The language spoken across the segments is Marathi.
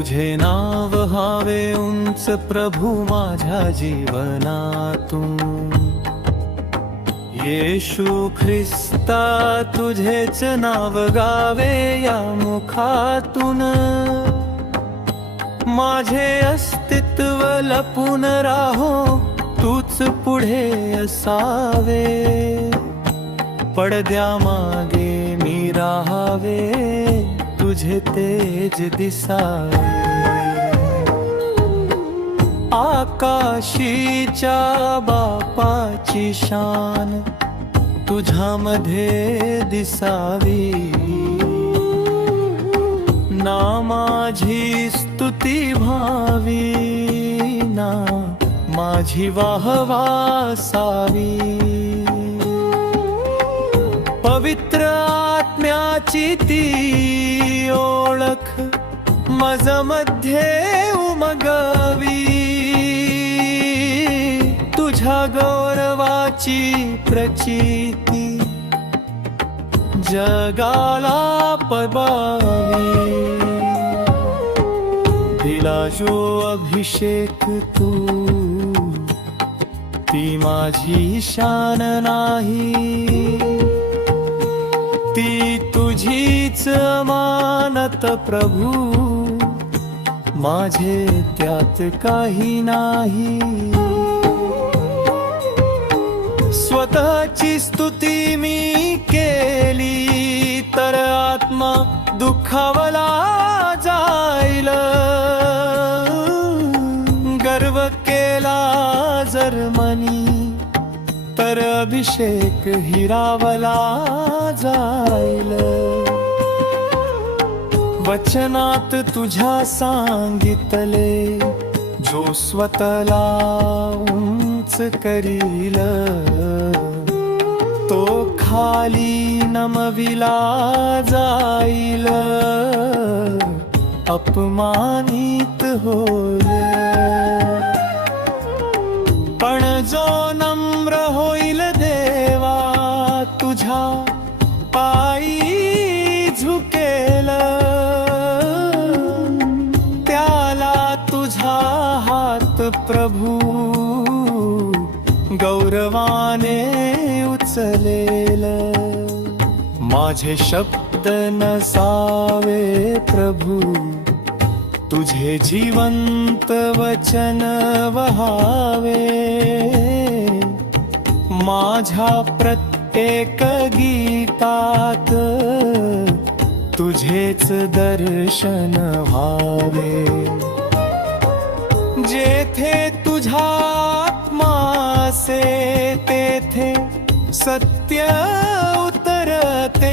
तुझे नाव हावे उंच प्रभू माझ्या जीवनातून. येशू ख्रिस्ता तुझेच नाव गावे या मुखातून. माझे अस्तित्व लपून राहो तूच पुढे असावे. पडद्या मागे मी राहावे. तुझे तेज दिसा आकाशीच्या बापाची शान तुझ्यामध्ये दिसावी। ना माझी स्तुती भावी ना माझी वाहवा सावी पवित्र आत्म्याची ती ओळख मजमध्ये उमगवी. तुझ्या गौरवाची प्रचिती जगाला पबावी. दिला जो अभिषेक तू. ती माझी शान नाही. ती तुझीच मानत प्रभू. माझे त्यात काही नाही. स्वतःची स्तुती मी केली तर आत्मा दुखावला जाईल. गर्व के तर अभिषेक हिरावला जाईल. वचनात तुझ्या सांगितले जो स्वतला उंच करील. तो खाली नमविला जाईल. अपमानित होईल. पण जो ना प्रभू गौरवाने उचलेल. माझे शब्द नसावे प्रभू तुझे जिवंत वचन वहावे. माझ्या प्रत्येक गीतात तुझेच दर्शन व्हावे. जेथे तुझा आत्मासे तेथे सत्य उतरते।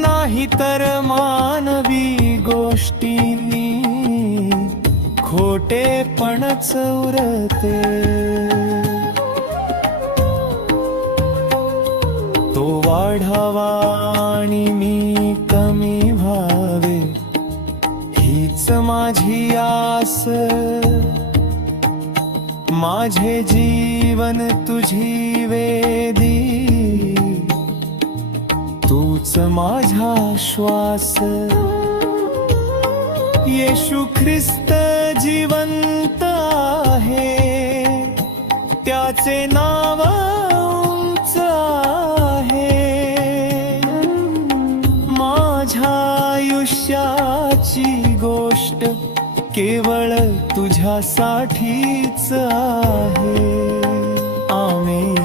नाही तर मानवी गोष्टींनी खोटेपणच उरते। तो वाढावा आणि मी कमी माझी आस. माझे जीवन तुझी वेदी. तूच माझा श्वास. येशू ख्रिस्त जिवंत आहे. त्याचे नाव आहे. माझ्या आयुष्याची गोष्ट केवळ तुझ्यासाठीच आहे. आम्ही